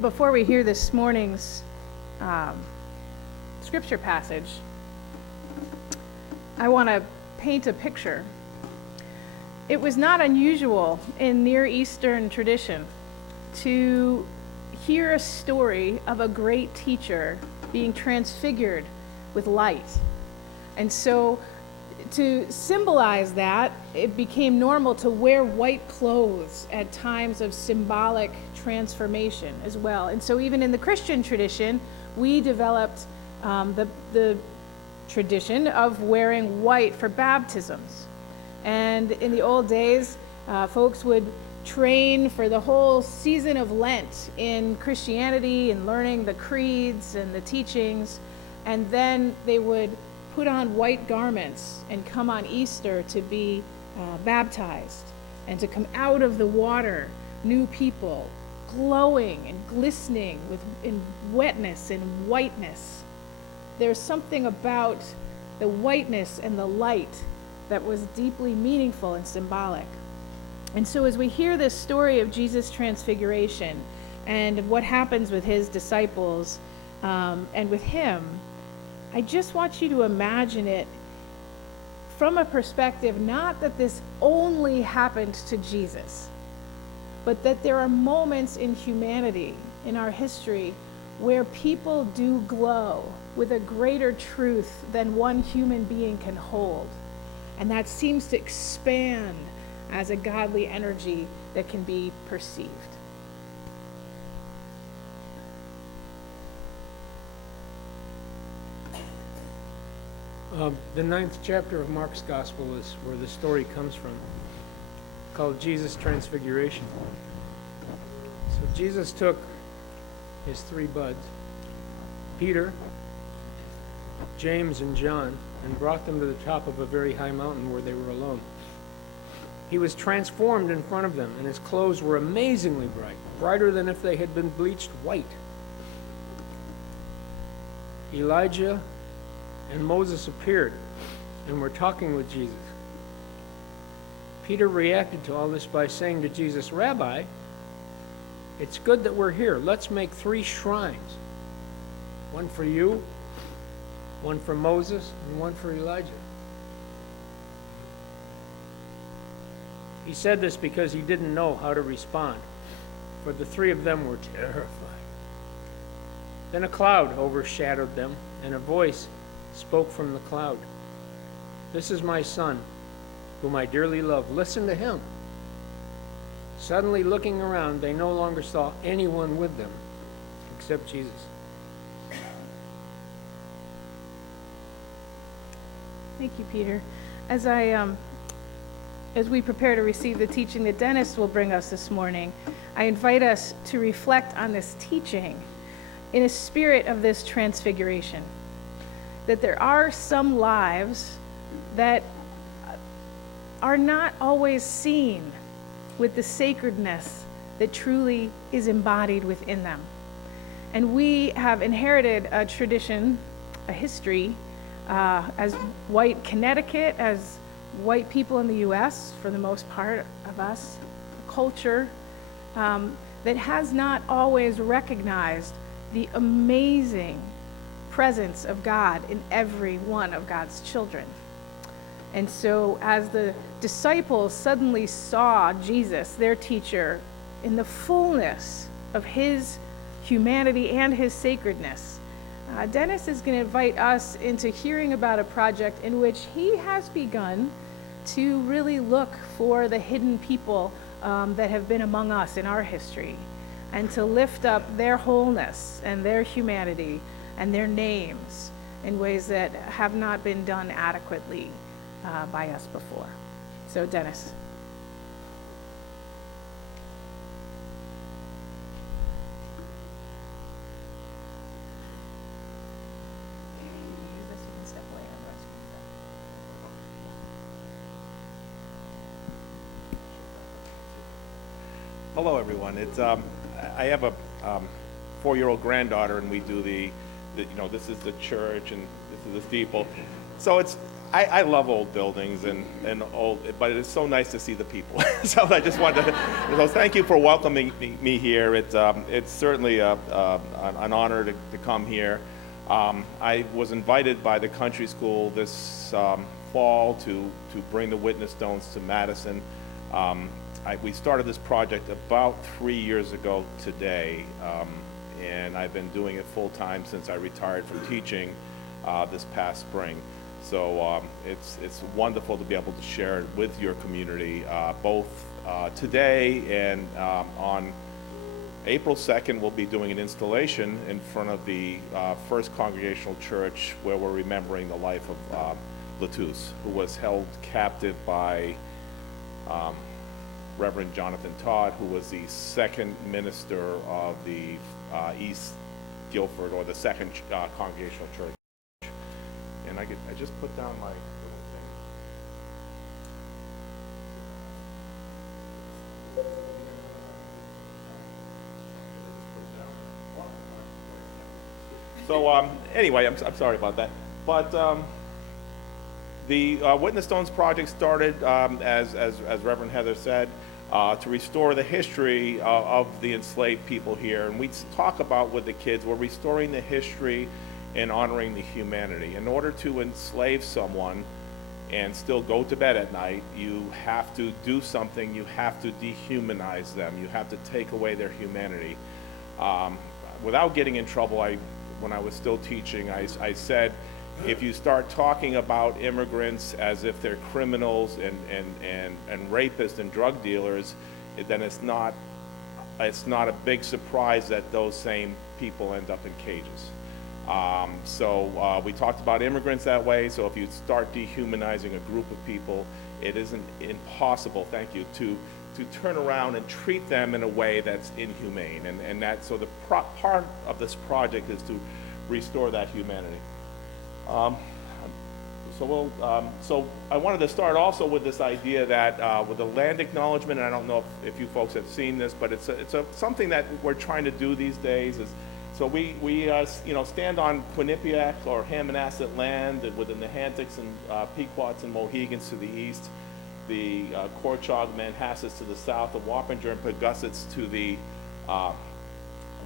before we hear this morning's scripture passage, I want to paint a picture. It was not unusual in Near Eastern tradition to hear a story of a great teacher being transfigured with light. And so to symbolize that, it became normal to wear white clothes at times of symbolic transformation as well. And so even in the Christian tradition, we developed the tradition of wearing white for baptisms. And in the old days, folks would train for the whole season of Lent in Christianity and learning the creeds and the teachings, and then they would put on white garments and come on Easter to be baptized and to come out of the water, new people, glowing and glistening in wetness and whiteness. There's something about the whiteness and the light that was deeply meaningful and symbolic. And so as we hear this story of Jesus' transfiguration and what happens with his disciples and with him, I just want you to imagine it from a perspective, not that this only happened to Jesus, but that there are moments in humanity, in our history, where people do glow with a greater truth than one human being can hold. And that seems to expand as a godly energy that can be perceived. The 9th chapter of Mark's Gospel is where the story comes from, called Jesus' Transfiguration. So Jesus took his 3 buds, Peter, James, and John, and brought them to the top of a very high mountain where they were alone. He was transformed in front of them, and his clothes were amazingly bright, brighter than if they had been bleached white. Elijah and Moses appeared and were talking with Jesus. Peter reacted to all this by saying to Jesus, "Rabbi, it's good that we're here. Let's make 3 shrines, one for you, one for Moses, and one for Elijah." He said this because he didn't know how to respond, for the 3 of them were terrified. Then a cloud overshadowed them, and a voice spoke from the cloud, "This is my son, whom I dearly love. Listen to him." Suddenly looking around, they no longer saw anyone with them except Jesus. Thank you, Peter. As we prepare to receive the teaching that Dennis will bring us this morning, I invite us to reflect on this teaching in a spirit of this transfiguration. That there are some lives that are not always seen with the sacredness that truly is embodied within them. And we have inherited a tradition, a history, as white Connecticut, as white people in the U.S., for the most part of us, culture that has not always recognized the amazing presence of God in every one of God's children. And so as the disciples suddenly saw Jesus, their teacher, in the fullness of his humanity and his sacredness, Dennis is going to invite us into hearing about a project in which he has begun to really look for the hidden people that have been among us in our history, and to lift up their wholeness and their humanity and their names in ways that have not been done adequately by us before. So, Dennis. Hello, everyone. I have a 4-year-old granddaughter, and we do this is the church and this is the steeple. So I love old buildings and old, but it's so nice to see the people. So I just wanted to, so thank you for welcoming me here. It's certainly an honor to come here. I was invited by the country school this fall to bring the witness stones to Madison. We started this project about 3 years ago today, and I've been doing it full time since I retired from teaching this past spring. So it's wonderful to be able to share it with your community, both today and on April 2nd, we'll be doing an installation in front of the First Congregational Church where we're remembering the life of Latouche, who was held captive by Reverend Jonathan Todd, who was the second minister of the East Guilford, or the second Congregational Church. And I just put down my little thing. So anyway, I'm sorry about that. But the Witness Stones project started, as Reverend Heather said, to restore the history of the enslaved people here. And we talk about with the kids, we're restoring the history and honoring the humanity. In order to enslave someone and still go to bed at night, you have to do something. You have to dehumanize them. You have to take away their humanity. Without getting in trouble, when I was still teaching, I said, if you start talking about immigrants as if they're criminals and rapists and drug dealers, then it's not a big surprise that those same people end up in cages. So we talked about immigrants that way. So if you start dehumanizing a group of people, it isn't impossible, thank you, to turn around and treat them in a way that's inhumane. So the part of this project is to restore that humanity. So I wanted to start also with this idea that with the land acknowledgement, and I don't know if you folks have seen this, but it's something that we're trying to do these days. So we stand on Quinnipiac or Hammonasset land with the Nahantics and Pequots and Mohegans to the east, the Korchog, Manhassets to the south, the Wappinger and Pegussets to the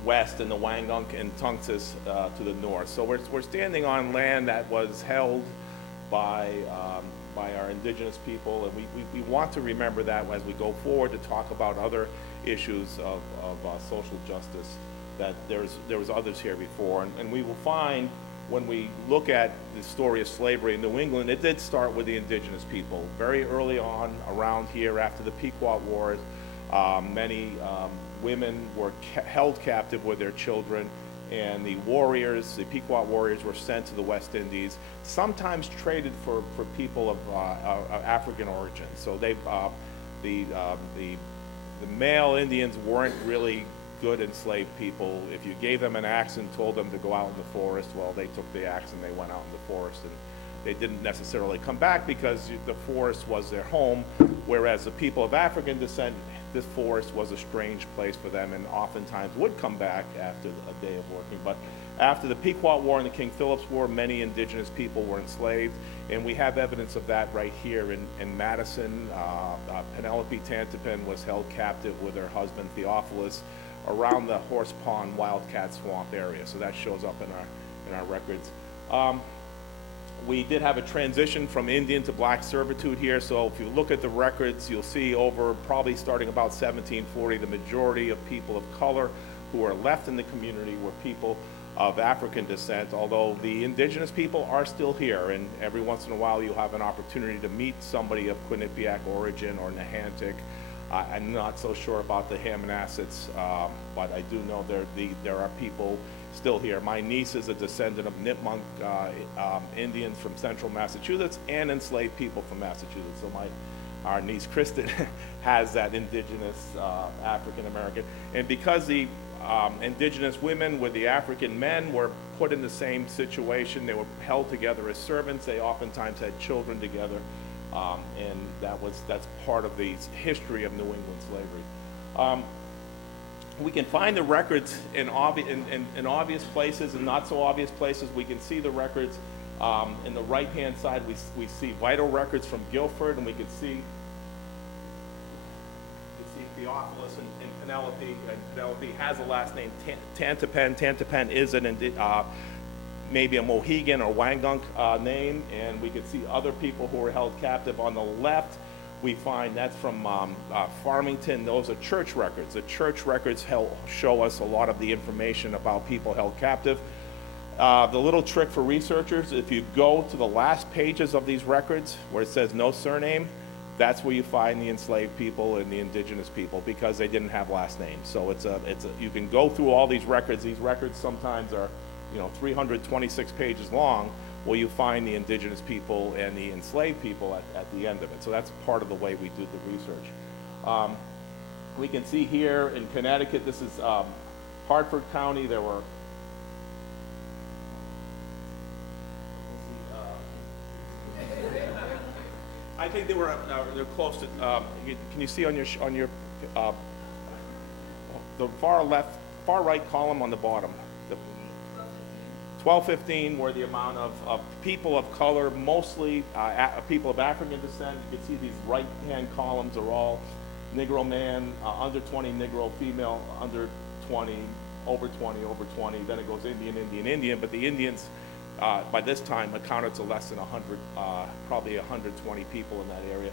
west, and the Wangunk and Tunxis to the north. So we're standing on land that was held by our indigenous people, and we want to remember that as we go forward to talk about other issues of social justice, that there was others here before. And we will find, when we look at the story of slavery in New England, it did start with the indigenous people. Very early on around here, after the Pequot Wars, many women were held captive with their children, and the Pequot warriors were sent to the West Indies, sometimes traded for people of African origin. So the male Indians weren't really good enslaved people. If you gave them an axe and told them to go out in the forest, well, they took the axe and they went out in the forest, and they didn't necessarily come back because the forest was their home, whereas the people of African descent, this forest was a strange place for them, and oftentimes would come back after a day of working. But after the Pequot War and the King Philip's War, many indigenous people were enslaved, and we have evidence of that right here in Madison. Penelope Tantipin was held captive with her husband Theophilus around the Horse Pond Wildcat Swamp area, so that shows up in our records. We did have a transition from Indian to black servitude here, so if you look at the records, you'll see over probably starting about 1740, the majority of people of color who are left in the community were people of African descent, although the indigenous people are still here, and every once in a while you'll have an opportunity to meet somebody of Quinnipiac origin or Nahantic. I'm not so sure about the Hammonassets, but I do know there are people still here. My niece is a descendant of Nipmuc Indians from central Massachusetts and enslaved people from Massachusetts. So our niece Kristen has that indigenous African American. And because the indigenous women with the African men were put in the same situation, they were held together as servants, they oftentimes had children together. And that's part of the history of New England slavery. We can find the records in obvious places and not so obvious places. We can see the records In the right-hand side, we see vital records from Guilford, and we can see Theophilus and Penelope, and Penelope has a last name, Tantapen. Tantapen is maybe a Mohegan or Wangunk name, and we could see other people who were held captive. On the left, we find that's from Farmington. Those are church records. The church records show us a lot of the information about people held captive. The little trick for researchers, if you go to the last pages of these records where it says no surname, that's where you find the enslaved people and the indigenous people, because they didn't have last names. So you can go through all these records. These records sometimes are 326 pages long, where you find the indigenous people and the enslaved people at the end of it. So that's part of the way we do the research. We can see here in Connecticut, this is Hartford County. There were I think they're close to. Can you see on your the far right column on the bottom? The 1215 were the amount of people of color, mostly people of African descent. You can see these right-hand columns are all Negro man, under 20, Negro female, under 20, over 20, over 20. Then it goes Indian, Indian, Indian. But the Indians, by this time, accounted to less than 100, probably 120 people in that area.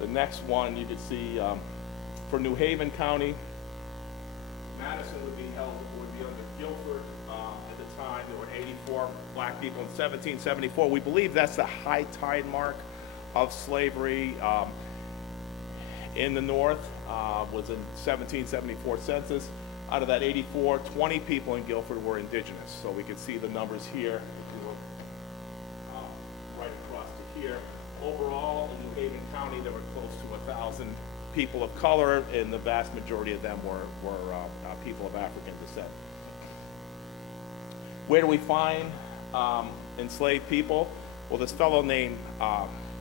The next one you can see for New Haven County, Madison would be under Guilford at the time. There were 84 black people in 1774. We believe that's the high tide mark of slavery in the North. Was in 1774 census. Out of that 84, 20 people in Guilford were indigenous. So we can see the numbers here. If you look right across to here. Overall, in New Haven County, there were close to 1,000 people of color, and the vast majority of them were people of African descent. Where do we find enslaved people? Well, this fellow named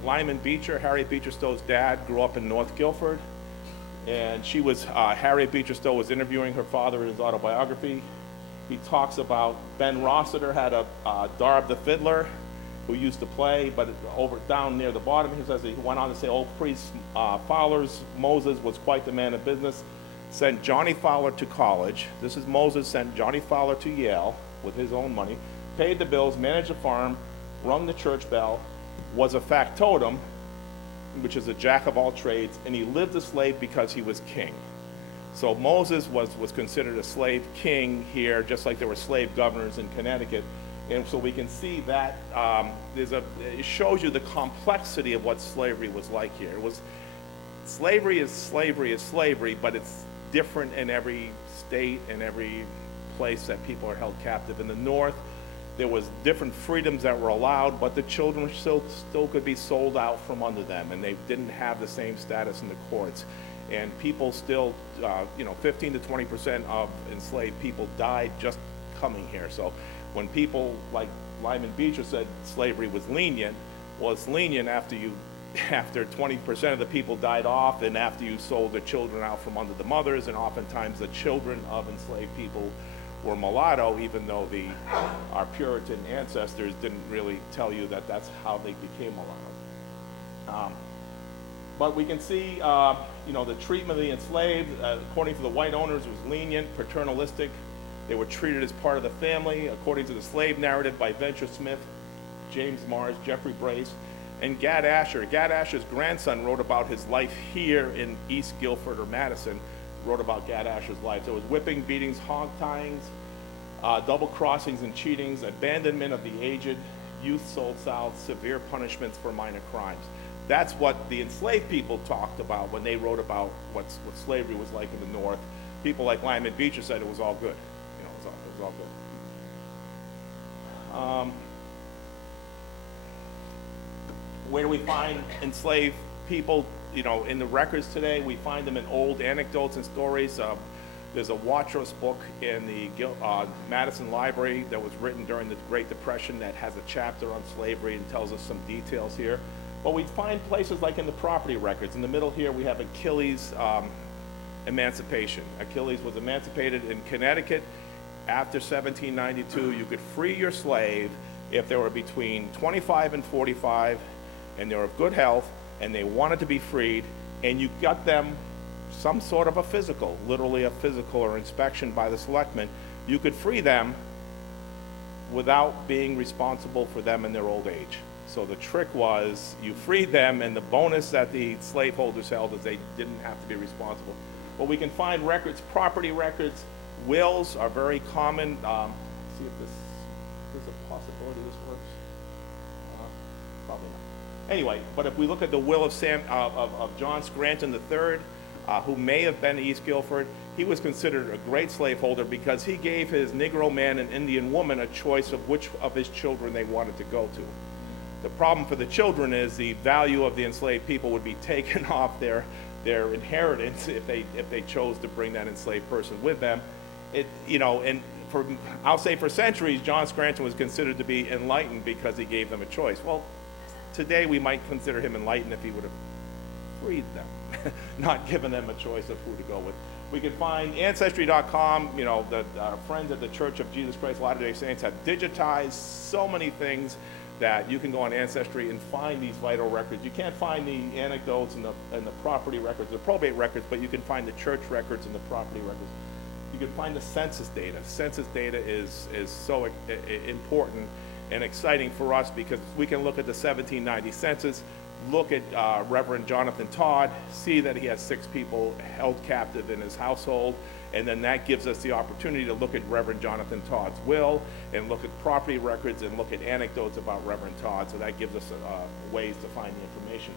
Lyman Beecher, Harriet Beecher Stowe's dad, grew up in North Guilford. And she was, Harriet Beecher Stowe was interviewing her father in his autobiography. He talks about Ben Rossiter had a Darb the fiddler who used to play, but down near the bottom, he says he went on to say, old priest Fowler's Moses was quite the man of business, sent Johnny Fowler to college. This is Moses sent Johnny Fowler to Yale with his own money, paid the bills, managed a farm, rung the church bell, was a factotum, which is a jack of all trades, and he lived a slave because he was king. So Moses was considered a slave king here, just like there were slave governors in Connecticut. And so we can see that it shows you the complexity of what slavery was like here. Slavery is slavery, but it's different in every state and every place that people are held captive. In the North, there was different freedoms that were allowed, but the children still could be sold out from under them, and they didn't have the same status in the courts. And people still, 15 to 20% of enslaved people died just coming here. So when people like Lyman Beecher said slavery was lenient, well, it's lenient after 20% of the people died off, and after you sold the children out from under the mothers, and oftentimes the children of enslaved people were mulatto, even though our Puritan ancestors didn't really tell you that that's how they became mulatto. But we can see, the treatment of the enslaved, according to the white owners, was lenient, paternalistic. They were treated as part of the family, according to the slave narrative by Venture Smith, James Mars, Jeffrey Brace, and Gad Asher. Gad Asher's grandson wrote about his life here in East Guilford or Madison, wrote about Gad Asher's life. So it was whipping, beatings, hog tyings, double crossings and cheatings, abandonment of the aged, youth sold south, severe punishments for minor crimes. That's what the enslaved people talked about when they wrote about what slavery was like in the North. People like Lyman Beecher said it was all good. It was all good. Where do we find enslaved people? In the records today, we find them in old anecdotes and stories. There's a Watrous book in the Madison Library that was written during the Great Depression that has a chapter on slavery and tells us some details here. But we find places like in the property records. In the middle here, we have Achilles' emancipation. Achilles was emancipated in Connecticut after 1792. You could free your slave, if they were between 25 and 45, and they were of good health, and they wanted to be freed, and you got them some sort of a physical, literally a physical or inspection by the selectmen, you could free them without being responsible for them in their old age. So the trick was, you freed them, and the bonus that the slaveholders held is they didn't have to be responsible. But we can find records, property records, wills are very common. See if there's a possibility this works. Probably not. Anyway, but if we look at the will of John Scranton III, who may have been East Guilford, he was considered a great slaveholder because he gave his Negro man and Indian woman a choice of which of his children they wanted to go to. The problem for the children is the value of the enslaved people would be taken off their inheritance if they chose to bring that enslaved person with them. I'll say for centuries, John Scranton was considered to be enlightened because he gave them a choice. Well, today we might consider him enlightened if he would have freed them, not given them a choice of who to go with. We can find Ancestry.com, our friends at the Church of Jesus Christ of Latter-day Saints have digitized so many things that you can go on Ancestry and find these vital records. You can't find the anecdotes and the property records, the probate records, but you can find the church records and the property records. You can find the census data. Census data is so important and exciting for us because we can look at the 1790 census, look at Reverend Jonathan Todd, see that he has 6 people held captive in his household, and then that gives us the opportunity to look at Reverend Jonathan Todd's will and look at property records and look at anecdotes about Reverend Todd, so that gives us ways to find the information.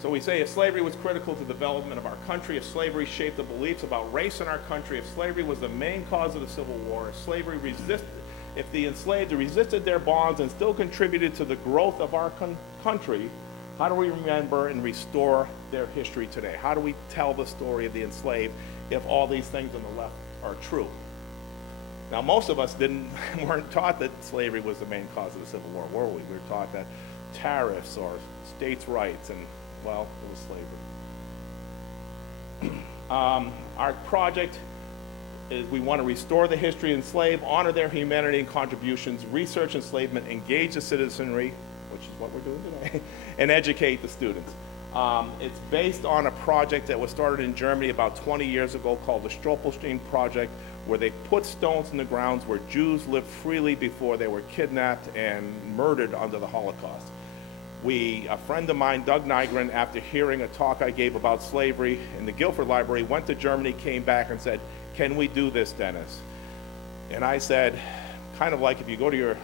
So we say if slavery was critical to the development of our country, if slavery shaped the beliefs about race in our country, if slavery was the main cause of the Civil War, if the enslaved resisted their bonds and still contributed to the growth of our country, how do we remember and restore their history today? How do we tell the story of the enslaved if all these things on the left are true? Now, most of us weren't taught that slavery was the main cause of the Civil War, were we? We were taught that tariffs or states' rights, and, well, it was slavery. Our project is we want to restore the history of enslaved, honor their humanity and contributions, research enslavement, engage the citizenry, which is what we're doing today, and educate the students. It's based on a project that was started in Germany about 20 years ago called the Stropelstein Project, where they put stones in the grounds where Jews lived freely before they were kidnapped and murdered under the Holocaust. A friend of mine, Doug Nygren, after hearing a talk I gave about slavery in the Guilford Library, went to Germany, came back and said, "Can we do this, Dennis?" And I said, kind of like if you go to your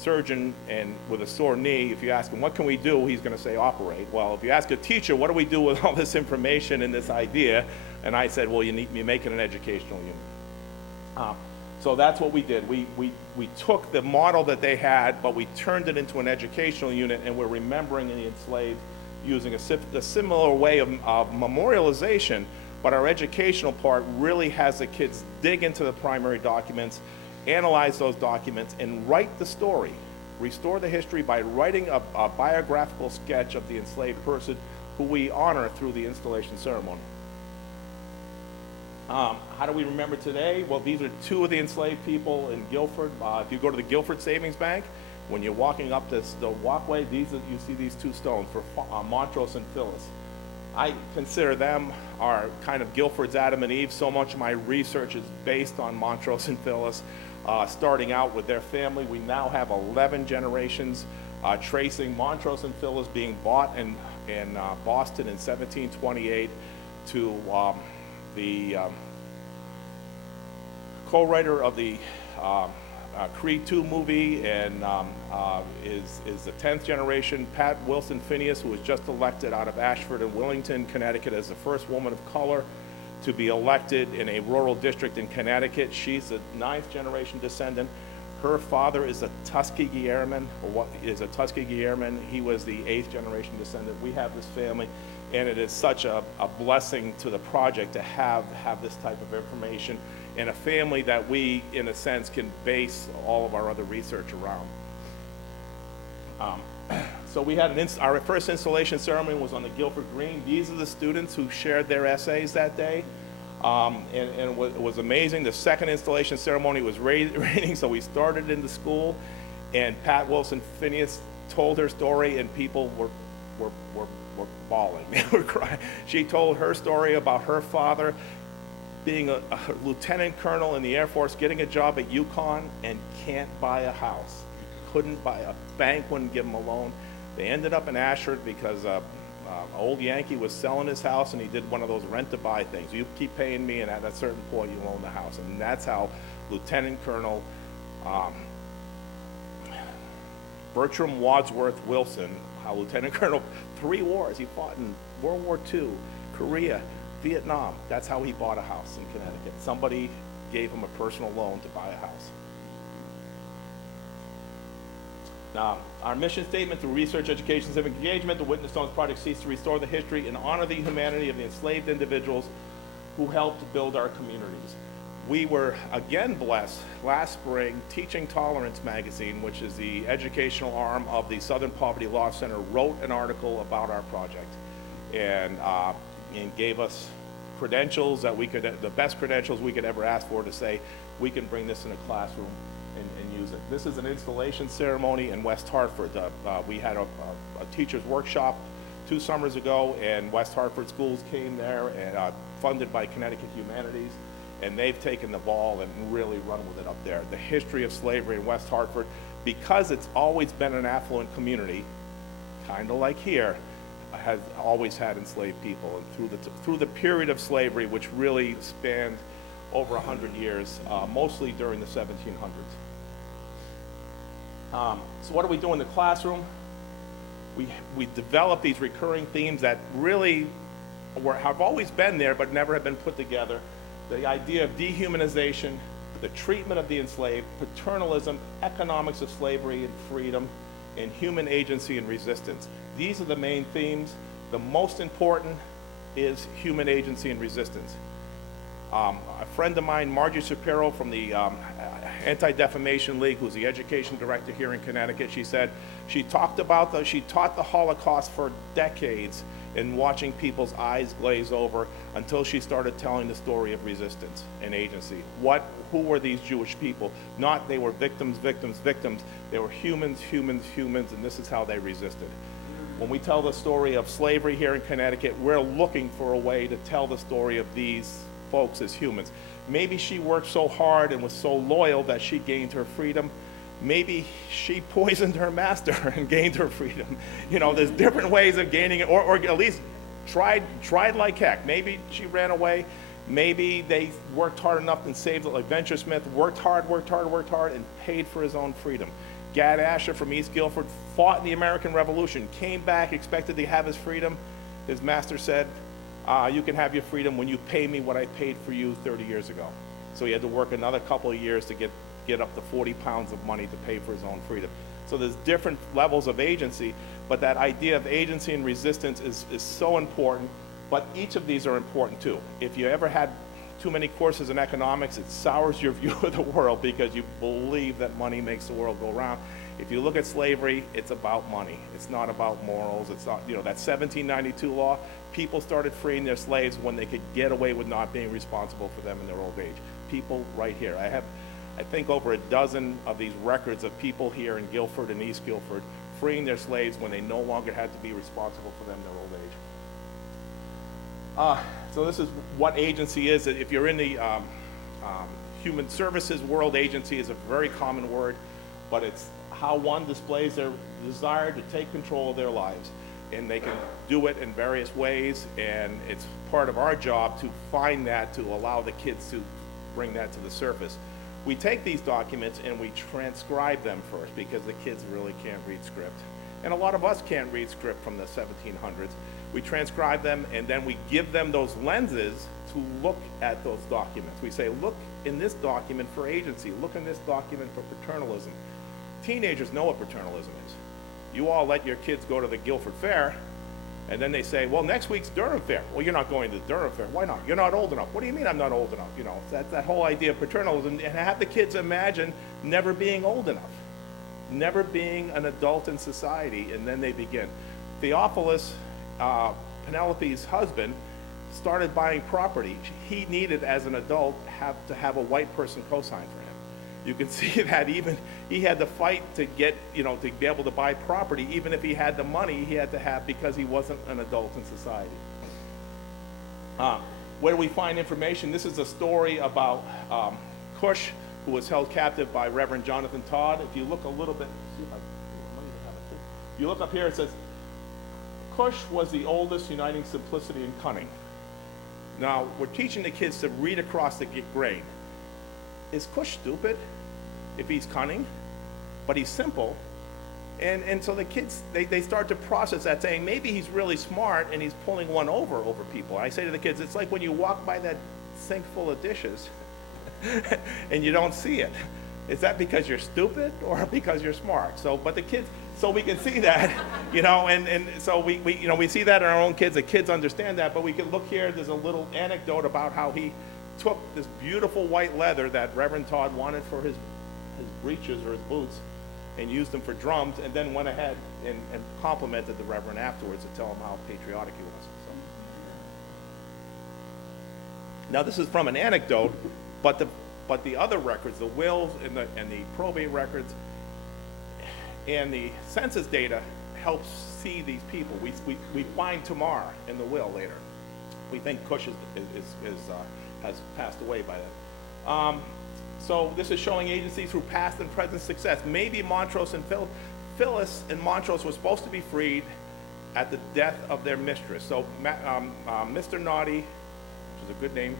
surgeon and with a sore knee, if you ask him, "What can we do?" he's going to say, "Operate." Well, if you ask a teacher, "What do we do with all this information and this idea?" And I said, "Well, you make it an educational unit." So that's what we did. We took the model that they had, but we turned it into an educational unit, and we're remembering the enslaved using a similar way of memorialization, but our educational part really has the kids dig into the primary documents, analyze those documents, and write the story. Restore the history by writing a biographical sketch of the enslaved person who we honor through the installation ceremony. How do we remember today? Well, these are 2 of the enslaved people in Guilford. If you go to the Guilford Savings Bank, when you're walking up the walkway, you see these 2 stones for Montrose and Phyllis. I consider them are kind of Guilford's Adam and Eve. So much of my research is based on Montrose and Phyllis. Starting out with their family, we now have 11 generations tracing Montrose and Phyllis being bought in Boston in 1728 to the co-writer of the Creed 2 movie and is the 10th generation, Pat Wilson Phineas, who was just elected out of Ashford and Willington, Connecticut, as the first woman of color to be elected in a rural district in Connecticut. She's a 9th generation descendant. Her father is a Tuskegee Airman, He was the 8th generation descendant. We have this family, and it is such a blessing to the project to have this type of information in a family that we, in a sense, can base all of our other research around. So we had our first installation ceremony was on the Guilford Green. These are the students who shared their essays that day. And it was amazing. The second installation ceremony was raining, so we started in the school, and Pat Wilson Phineas told her story, and people were bawling. They were crying. She told her story about her father being a lieutenant colonel in the Air Force, getting a job at Yukon, and can't buy a house. Couldn't buy a bank, wouldn't give him a loan. They ended up in Ashford because an old Yankee was selling his house, and he did one of those rent-to-buy things. You keep paying me, and at a certain point, you own the house. And that's how Lieutenant Colonel Bertram Wadsworth Wilson, how Lieutenant Colonel, 3 wars. He fought in World War II, Korea, Vietnam. That's how he bought a house in Connecticut. Somebody gave him a personal loan to buy a house. Now, our mission statement through research, education, civic engagement, the Witness Stones Project seeks to restore the history and honor the humanity of the enslaved individuals who helped build our communities. We were again blessed last spring. Teaching Tolerance magazine, which is the educational arm of the Southern Poverty Law Center, wrote an article about our project and gave us credentials that we could, the best credentials we could ever ask for, to say we can bring this in a classroom and use it. This is an installation ceremony in West Hartford. We had a teacher's workshop 2 summers ago, and West Hartford schools came there, and funded by Connecticut Humanities, and they've taken the ball and really run with it up there. The history of slavery in West Hartford, because it's always been an affluent community, kind of like here, has always had enslaved people. And through the period of slavery, which really spanned over 100 years, mostly during the 1700s. So what do we do in the classroom? We develop these recurring themes that really have always been there but never have been put together. The idea of dehumanization, the treatment of the enslaved, paternalism, economics of slavery and freedom, and human agency and resistance. These are the main themes. The most important is human agency and resistance. A friend of mine, Margie Shapiro from the Anti-Defamation League, who's the education director here in Connecticut, she said she taught the Holocaust for decades in watching people's eyes glaze over until she started telling the story of resistance and agency. Who were these Jewish people? Not they were victims. They were humans, and this is how they resisted. When we tell the story of slavery here in Connecticut, we're looking for a way to tell the story of these folks as humans. Maybe she worked so hard and was so loyal that she gained her freedom. Maybe she poisoned her master and gained her freedom. You know, there's different ways of gaining it, or at least tried like heck. Maybe she ran away. Maybe they worked hard enough and saved it, like Venture Smith, worked hard, and paid for his own freedom. Gad Asher from East Guilford fought in the American Revolution, came back, expected to have his freedom. His master said, you can have your freedom when you pay me what I paid for you 30 years ago. So he had to work another couple of years to get up to 40 pounds of money to pay for his own freedom. So there's different levels of agency, but that idea of agency and resistance is so important, but each of these are important too. If you ever had too many courses in economics, it sours your view of the world because you believe that money makes the world go round. If you look at slavery, it's about money. It's not about morals. It's not, that 1792 law, people started freeing their slaves when they could get away with not being responsible for them in their old age. People right here. I have, I think, over a dozen of these records of people here in Guilford and East Guilford freeing their slaves when they no longer had to be responsible for them in their old age. So this is what agency is. If you're in the human services world, agency is a very common word, but it's how one displays their desire to take control of their lives. And they can do it in various ways, and it's part of our job to find that, to allow the kids to bring that to the surface. We take these documents and we transcribe them first because the kids really can't read script. And a lot of us can't read script from the 1700s. We transcribe them and then we give them those lenses to look at those documents. We say, look in this document for agency, look in this document for paternalism. Teenagers know what paternalism is. You all let your kids go to the Guilford Fair, and then they say, well, next week's Durham Fair. Well, you're not going to the Durham Fair. Why not? You're not old enough. What do you mean I'm not old enough? That's that whole idea of paternalism, and have the kids imagine never being old enough, never being an adult in society, and then they begin. Theophilus, Penelope's husband, started buying property, he needed, as an adult, to have a white person co-sign for him. You can see that even he had to fight to get, to be able to buy property, even if he had the money he had to have because he wasn't an adult in society. Where do we find information? This is a story about Cush, who was held captive by Reverend Jonathan Todd. If you look a little bit, see if I might even have it too. You look up here, it says, Cush was the oldest, uniting simplicity and cunning. Now, we're teaching the kids to read across the grain. Is Cush stupid if he's cunning? But he's simple. And so the kids, they start to process that, saying maybe he's really smart and he's pulling one over people. I say to the kids, it's like when you walk by that sink full of dishes and you don't see it. Is that because you're stupid or because you're smart? So, but the kids, so we can see that, and so we see that in our own kids. The kids understand that, but we can look here. There's a little anecdote about how he took this beautiful white leather that Reverend Todd wanted for his breeches or his boots and used them for drums, and then went ahead and complimented the Reverend afterwards to tell him how patriotic he was. So. Now this is from an anecdote, but the other records, the wills and the probate records and the census data helps see these people. We find Tamar in the will later. We think Cush has passed away by then. So this is showing agency through past and present success. Maybe Montrose and Phyllis and Montrose were supposed to be freed at the death of their mistress. So Mr. Naughty, which is a good name,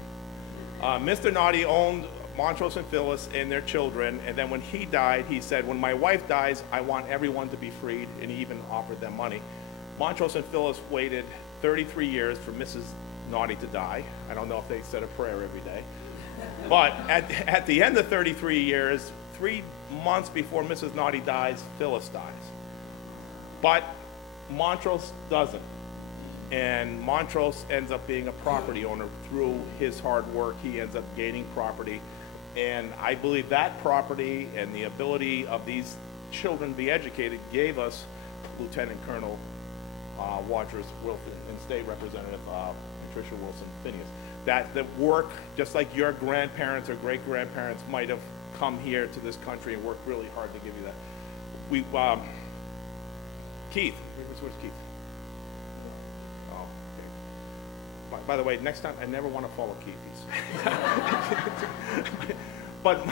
Mr. Naughty owned Montrose and Phyllis and their children, and then when he died, he said, when my wife dies, I want everyone to be freed, and he even offered them money. Montrose and Phyllis waited 33 years for Mrs. Naughty to die. I don't know if they said a prayer every day. But at the end of 33 years, 3 months before Mrs. Naughty dies, Phyllis dies. But Montrose doesn't. And Montrose ends up being a property owner through his hard work. He ends up gaining property. And I believe that property and the ability of these children to be educated gave us Lieutenant Colonel Wadris Wilson and State Representative Patricia Wilson Phineas. That work, just like your grandparents or great-grandparents might have come here to this country and worked really hard to give you that. Keith, where's Keith? Oh, okay. By the way, next time, I never want to follow Keith. But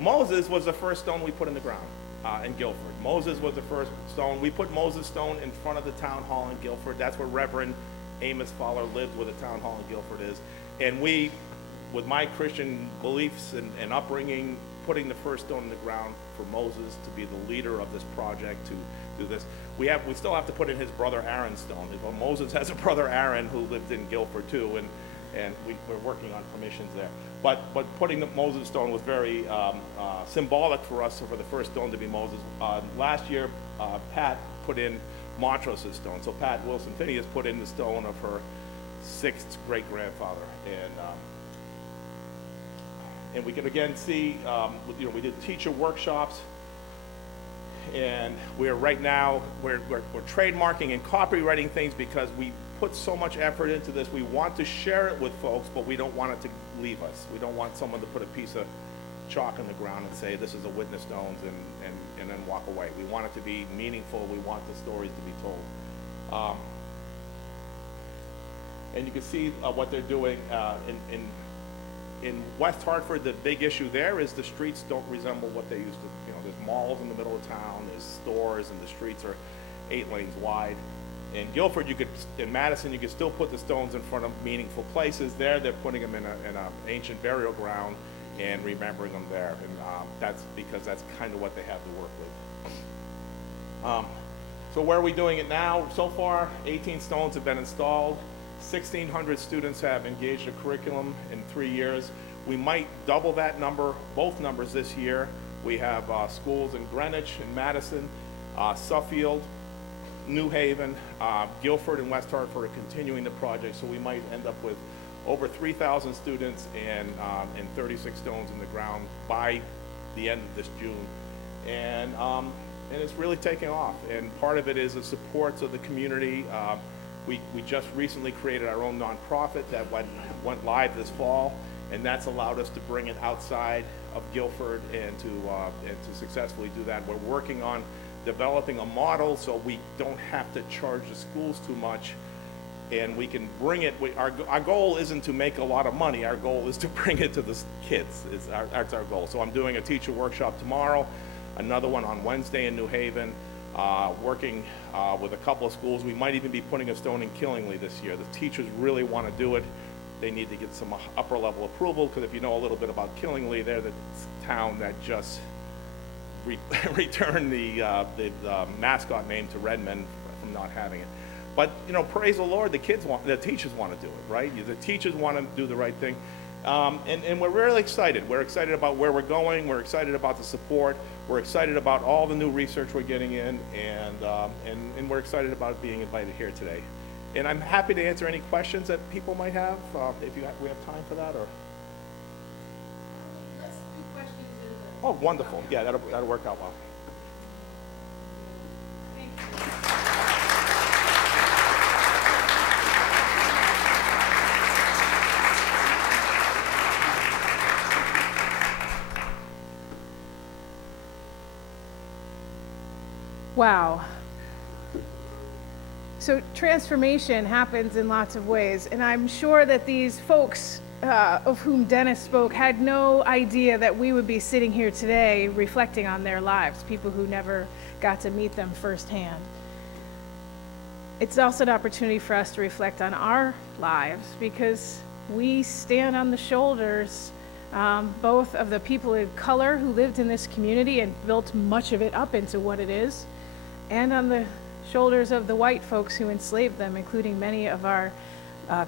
Moses was the first stone we put in the ground in Guilford. Moses was the first stone. We put Moses Stone in front of the town hall in Guilford. That's where Reverend Amos Fowler lived, where the town hall in Guilford is. And we, with my Christian beliefs and upbringing, putting the first stone in the ground for Moses to be the leader of this project, to do this. We still have to put in his brother Aaron's stone. Well, Moses has a brother Aaron who lived in Guilford too, and we're working on permissions there. But putting the Moses stone was very symbolic for us for the first stone to be Moses. Last year, Pat put in Montrose's stone. So Pat Wilson Phineas put in the stone of her 6th great-grandfather. And we can again see, we did teacher workshops, and we're trademarking and copywriting things because we put so much effort into this. We want to share it with folks, but we don't want it to leave us. We don't want someone to put a piece of chalk in the ground and say, this is a witness stones, and then walk away. We want it to be meaningful. We want the stories to be told. And you can see what they're doing in West Hartford. The big issue there is the streets don't resemble what they used to. There's malls in the middle of town, there's stores, and the streets are 8 lanes wide. In Guilford, in Madison, you could still put the stones in front of meaningful places. There, they're putting them in an ancient burial ground and remembering them there. And that's because that's kind of what they have to work with. So where are we doing it now? So far, 18 stones have been installed. 1,600 students have engaged a curriculum in 3 years. We might double that number, both numbers this year. We have schools in Greenwich and Madison, Suffield, New Haven, Guilford, and West Hartford are continuing the project, so we might end up with over 3,000 students and 36 stones in the ground by the end of this June. And it's really taking off, and part of it is the supports of the community. We just recently created our own nonprofit that went live this fall, and that's allowed us to bring it outside of Guilford and to successfully do that. We're working on developing a model so we don't have to charge the schools too much, and we can bring it. Our goal isn't to make a lot of money. Our goal is to bring it to the kids. That's our goal. So I'm doing a teacher workshop tomorrow, another one on Wednesday in New Haven, working with a couple of schools. We might even be putting a stone in Killingly this year. The teachers really want to do it. They need to get some upper level approval, because if you know a little bit about Killingly, they're the town that just returned the mascot name to Redmond from not having it. But praise the Lord, the teachers want to do it, right? The teachers want to do the right thing, and we're really excited. We're excited about where we're going. We're excited about the support. We're excited about all the new research we're getting in, and we're excited about being invited here today. And I'm happy to answer any questions that people might have, if we have time for that, or. Let's do questions in the. Oh, wonderful. Yeah, that'll work out well. Thank you. Wow. So transformation happens in lots of ways, and I'm sure that these folks of whom Dennis spoke had no idea that we would be sitting here today reflecting on their lives, people who never got to meet them firsthand. It's also an opportunity for us to reflect on our lives, because we stand on the shoulders both of the people of color who lived in this community and built much of it up into what it is, and on the shoulders of the white folks who enslaved them, including many of our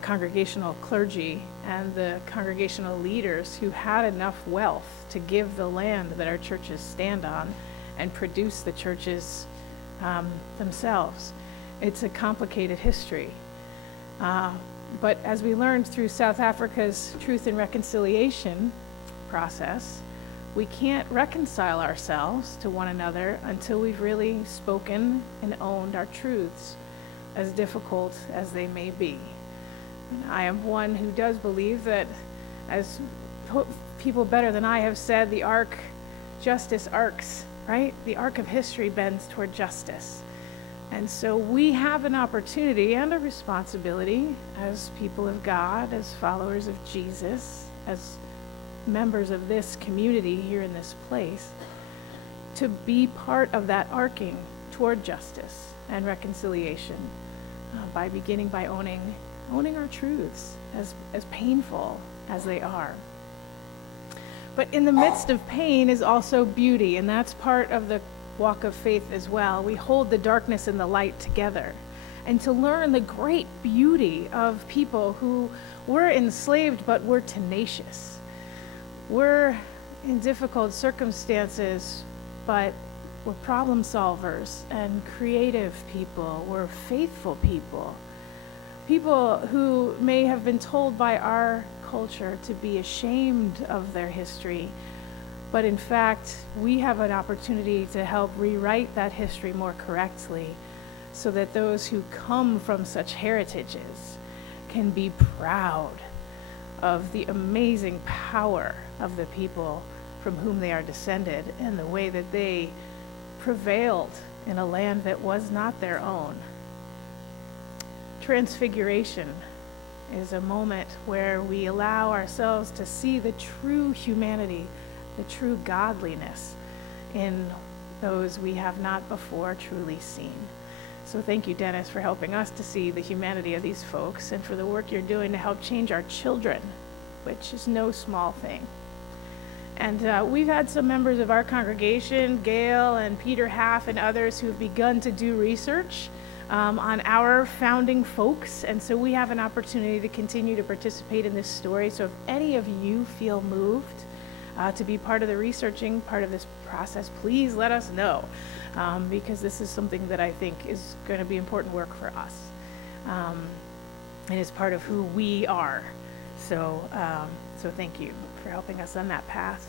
congregational clergy and the congregational leaders who had enough wealth to give the land that our churches stand on and produce the churches themselves. It's a complicated history. But as we learned through South Africa's Truth and Reconciliation process, we can't reconcile ourselves to one another until we've really spoken and owned our truths, as difficult as they may be. And I am one who does believe that, as people better than I have said, the arc, justice arcs, right? The arc of history bends toward justice. And so we have an opportunity and a responsibility as people of God, as followers of Jesus, as members of this community here in this place, to be part of that arcing toward justice and reconciliation by beginning by owning our truths, as painful as they are. But in the midst of pain is also beauty, and that's part of the walk of faith as well. We hold the darkness and the light together, and to learn the great beauty of people who were enslaved but were tenacious. We're in difficult circumstances, but we're problem solvers and creative people. We're faithful people. People who may have been told by our culture to be ashamed of their history, but in fact, we have an opportunity to help rewrite that history more correctly, so that those who come from such heritages can be proud of the amazing power of the people from whom they are descended and the way that they prevailed in a land that was not their own. Transfiguration is a moment where we allow ourselves to see the true humanity, the true godliness in those we have not before truly seen. So thank you, Dennis, for helping us to see the humanity of these folks, and for the work you're doing to help change our children, which is no small thing. And we've had some members of our congregation, Gail and Peter Half and others, who have begun to do research on our founding folks, and so we have an opportunity to continue to participate in this story. So if any of you feel moved to be part of the researching part of this process, please let us know, because this is something that I think is going to be important work for us, and is part of who we are. So thank you for helping us on that path.